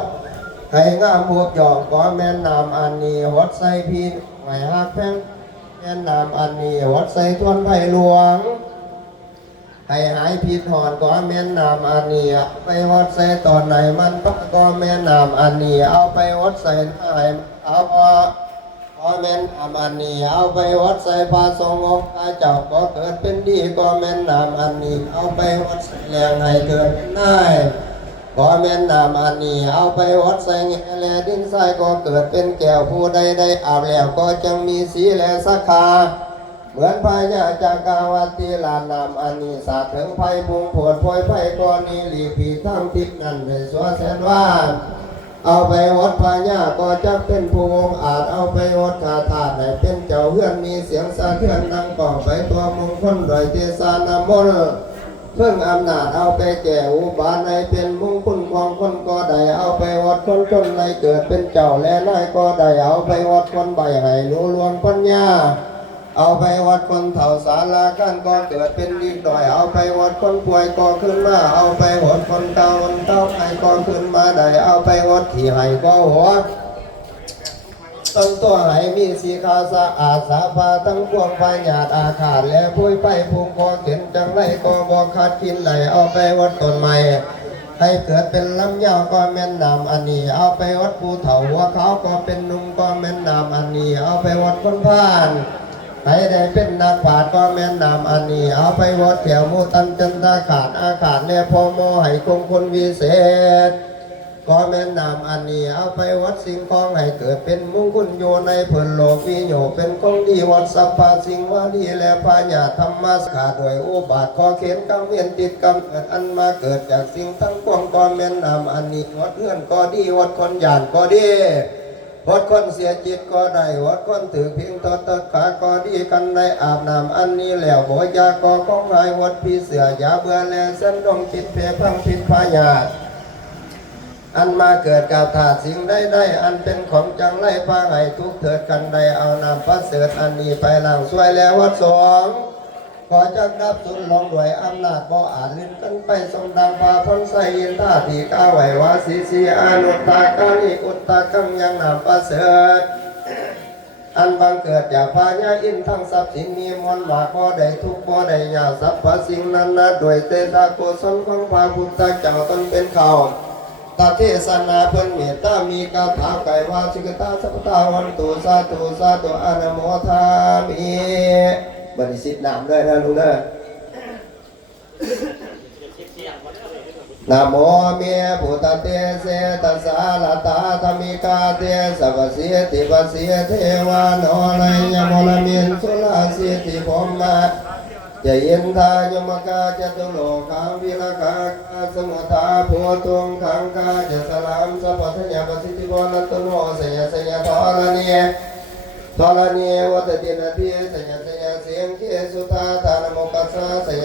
ดให้งามบวบหยอกก็แม่นนำอันนี้หดใส่พีนไห้หักแพงแม่นนำอันนี้หดใส่ทวนไผ่หลวงให้หายผิดหอนก็แม่นนำอันนี้ไปหดใส่ตอนไหนมันก็แม่นนำอันนี้เอาไปหดใส่ให้เอาแม่นนำอันนี้เอาไปหดใส่พระสงฆ์องค์เจ้าก็เกิดเป็นดีก็แม่นนำอันนี้เอาไปหดใส่แรงให้เกิดเป็นได้ก็แม่นนำอันนี้เอาไปวัดใส่เงแลดินทรายก็เกิดเป็นแก้วผู้ใดได้อาบแล้วก็จังมีสีและสักขาเหมือนพญาจากกาวัติลานนำอันนี้สาถึงไผ่พุงผดพลอยไผ่ก้อนนี้หลีผีทั้งทิพนั่นเลยสวแสนว่าเอาไปวัดพญาก็จะเป็นภูมิอาจเอาไปวัดคาถาให้เป็นเจ้าเฮือนมีเสียงสะเทือนดังก่อไปตัวมงคลโดยเทศานามนเพิ่งอำนาจเอาไปแก่อุบาในเป็นมงคลของคนก็ได้เอาไปวัดคนจนในเกิดเป็นเจ้าและนายก็ได้เอาไปวัดคนใบให้รู้ลวงปัญญาเอาไปวัดคนเฒ่าสารากันก็เกิดเป็นดีดอยเอาไปวัดคนป่วยก็ขึ้นมาเอาไปวัดคนเต้าให้ก็ขึ้นมาได้เอาไปวัดที่ให้ก็หัวตั้งตัวให้มีสีขาวสะอาดสาภาตั้งพวงพญาตอาขาดและพุ้ยไปพุงคอเข็นจังไรก็บอกขาดกินไหลเอาไปวัดต้นไม้ให้เกิดเป็นลำยาวก็แม่นนำอันนี้เอาไปวัดภูเถาหัวเขาก็เป็นนุ่มก็แม่นนำอันนี้เอาไปวัดคนพานให้ได้เป็นนักปราชญ์ก็แม่นนำอันนี้เอาไปวัดแถวมูตันจันตาขาดอาขาดและพอโมให้คงคนวิเศษก็แม่นนำอันนี้เอาไปวัดสิ่งของให้เกิดเป็นมงคลโยในเพิ่นโลกวิโยเป็นของดีวัดสัพพะสิ่งว่าดีและพญาธรรมะขาดโดยอุบาทขอเข็นกำเวียนติดกำเกิดอันมาเกิดจากสิ่งทั้งปวงก็แม่นนำอันนี้วัดเพื่อนก็ดีวัดคนหยาดก็ดีวัดคนเสียจิตก็ได้วัดคนถือเพียงตดขาก็ดีกันได้อาบน้ำอันนี้แล้วโบยาก็ของหายวัดพี่เสือยาเบื่อแลเส้นดงจิตเพพังพิษพญาอันมาเกิดกับธาตุสิ่งได้อันเป็นของจังไรพาให้ทุกเถิดกันใดเอานำพระเสด็จอันนี้ไปหลังสวยแล้ววัดสองขอจักดับสุนลงด้วยอำนาจบ่อาจลิ้นกันไปทรงดังพาพ้นใส่ยินท่าที่ก้าไหววาสีอนุตตากาลิอุตตากังยังนำพระเสด็จอันบังเกิดจากพญาอินทั้งทรัพย์สินมีมนต์ว่าบ่ได้ทุกบ่ได้ยาสัพพสิ่งนั้นด้วยเตตากุศลของพระพุทธเจ้าตนเป็นเขาตาเทศนาเพิ่นเมตตามีคาถาไก่วาชิกตาสัพพตาวันตุสาธุอนุโมทามิบริสิทธิ์นามด้วยนะลุงเด้อนะโมเมพุทธเตเสตัสสะละตาธมิกาเตสัพพสิทธิปัสสิเทวานุลัยยมลมินสุลาสิทธิพรหมะจะยินทายมกาจตุโลกังวิลกาสมุทาโพตุงขังกาจะสลามสัพพะญาปสิทธิบรตโนสัญญทรณีวัตตินาทีสัญญเสียงเกสุตาทานโมกัสสะสัญญ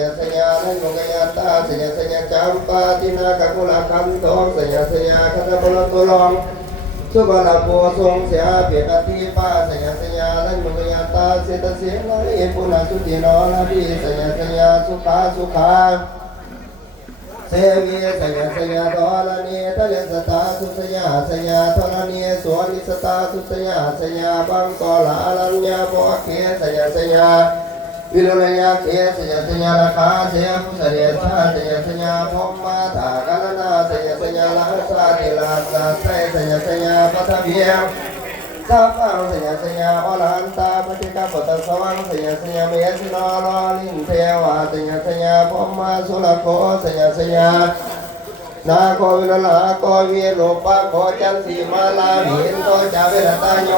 นันโมกยาตาสัญญจัมปาตินาคกุลคันโตสัญญคัตบุลตุลองสุบาลโพทรงเสียเปียกติปาสัญญนันโมกยาตาเสตเสียงละเอปุณสุติโนนาทีสัญญสุขาเสวีสัญญทรณีทะเลสตาสุสัญญทรณีสวนิสตาสุสัญญบังกอลาลัญญาโพเขสัญญวิรุณยาเขสัญญราคาเสียมุสเรชาสัญญพมมาถากาลนาสัญญลาสาติลาสาไสสัญญปัทเบียสัพพังสัญญอรหันตาปฏิกาปตสวังสัญญเมสิโนโลลินเทวาสัญญพมมาสุรโคสัญญนาโควิลลาโควิโลปะโคจันสีมาลาหินโตจาเวรตาโย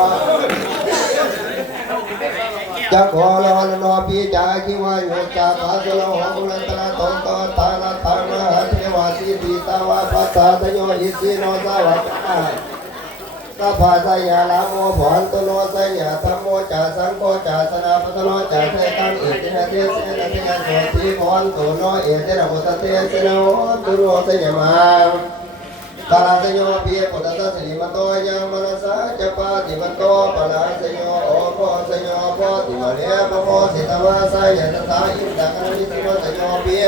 จักโคโลโนปิจาคิวายุจาภาสุโลหกุลันตระโตโตตาลตามหาเทวาสีติตาวาปัสสะตโยอิสิโนสวัจจะสัพพะสัญญาลาโมผอนตุโนสัญญาธรรมโมจาสังโฆจาสนาปัตโนจาเทตังเอตินาเทเสนาเทยันโสติผอนตุโนเอตินาพุทธเทเสนาโหตุโนสัญญามังตาลาสัญญาเพียปุตตะสิริมโตยังมนัสสะจะปาติมันโตปะลาสัญญาโอโคสัญญาโพติมาเรียปโมสิตวาสัญญาตถาอินตะกันนิสิโนสัญญาเพีย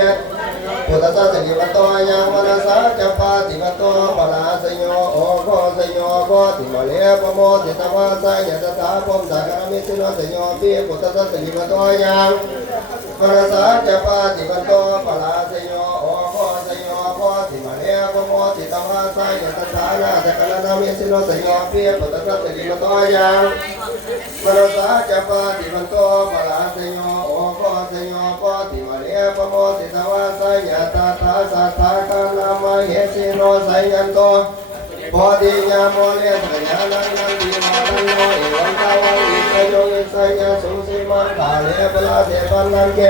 โพ พุทธะสิริวัตโตยังวนาสาจะปาติวัตโตปลาสยโยโอโคสยโยโคติมะเลปโมติตวาสายตถาพมสักการมิสิโนสยโยปิพุทธะสิริวัตโตยังวนาสาจะปาติวัตโตปลาสยโยโอโคสยโยโคติมะเลปโมติตวาสายตถานาสักการมิสิโนสยโยปิพุทธะสิริวัตโตยังวนาสาจะปาติวัตโตปลาสยโยโอโคสยโยโคติมะเลปโมติตวาสายตถาสัทธาคานามเหสิโนสยันโตโพธิญาโมเลสยานังนันดีมาลังโนเอวังตาวังอิสโยอิสยาสุสีมันกาเลปลาเสปันนันเก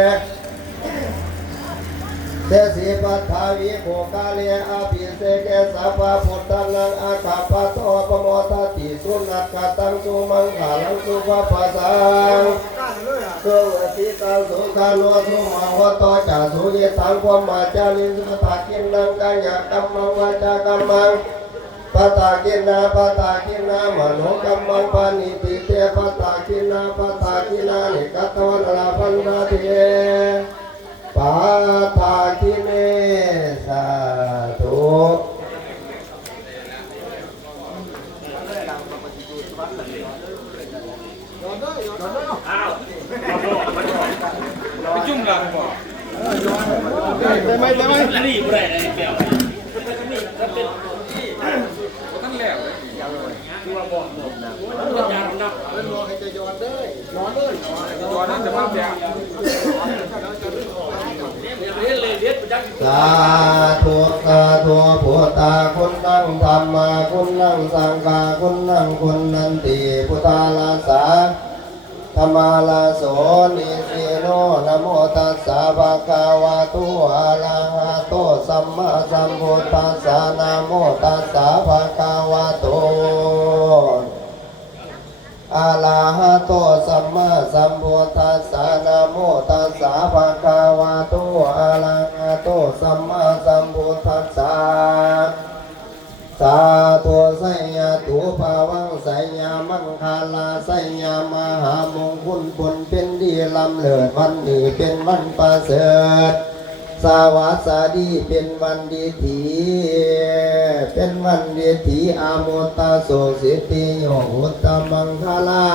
เสสีปัฏฐาวิโภกาเลอาภิเสเกสัพพะพุทธังนังอาคาปะโตปโมทัตติสุนัตกตังสุมังคาลังสุภะปัสสังสุวสิตังสุขาโนสุมังวโตจาสุเยตังพมมาจาริสุภะกินนังกัญญากัมมังวาจากัมมังปตากินามโนกัมมังปานิติเตปตากินานิกัตตวันลาภันนาเทปาทาคิเนสาธุไปจุ่มหลังบ่ไปอันนี้บ่ได้เลยเปียวตั้งแล้วคือว่าบ่มันยาวนักเล่นรอให้จะย้อนได้ย้อนเลยย้อนนั้นจะมาแก่สาธุสาธุพุทธาคุณนั่งธรรมาคุณนั่งสังฆาคุณนั่งคุณนันติพุทธาลาสาธรรมาลาโสนิสิโนนะโมตัสสะภะคะวะโตอะระหะโตสัมมาสัมพุทธัสสะนะโมตัสสะภะคะวะโตอะระหะโตสัมมาสัมพุทธัสสะนะโมตัสสะภะคะวะโตอะระหะโตสัมมาสัมพุทธัสสะสาธุไสยตุภาวังไสยามังคาลาไสยามหามงคลผลเป็นดีลำเลิศวันนี้เป็นวันประเสริฐสวัสดีเป็นวันดีถีเป็นวันดีถีอาโมตตาโสสิติโยหุตตมังคลา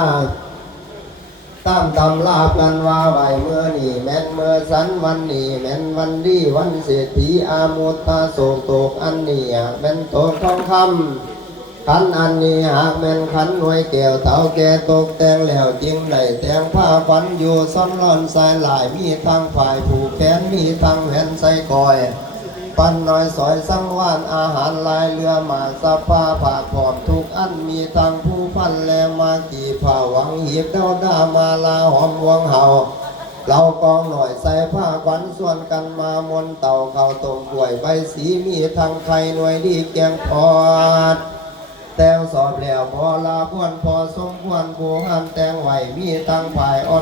ตามตำลาบกันว่าไหวเมื่อนี่แม่นเมื่อสันวันนี้แม่นวันดีวันเศรษฐีอาโมตตาโศกตกอันนี้แม่นโตทองคำขันอันนี้หากแม่นขันหน่วยแก้วเต่าแก่ตกแต่งแล้วจริงได้แต่งผ้าขวัญอยู่ซ้อนร้อนสายหลายมีทางฝ่ายผูกแขนมีทางแหวนใส่กอยปันน้อยสอยสังวานอาหารลายเรือหมากสะพาผากผอมทุกอันมีทางผู้พันแลมากี่ผ่าหวังหีบเด้าด้ามาลาหอมวงเห่าเรากองหน่อยใส่ผ้าขวัญส่วนกันมามนเต่าเขาต้มกล้วยใบสีมีทางไข่หน่วยดีแกงพอดแต่งสอบแล้วพอลาพวนพอสมควรผู้หันแต่งไหวมีทางฝ่ายอ่อน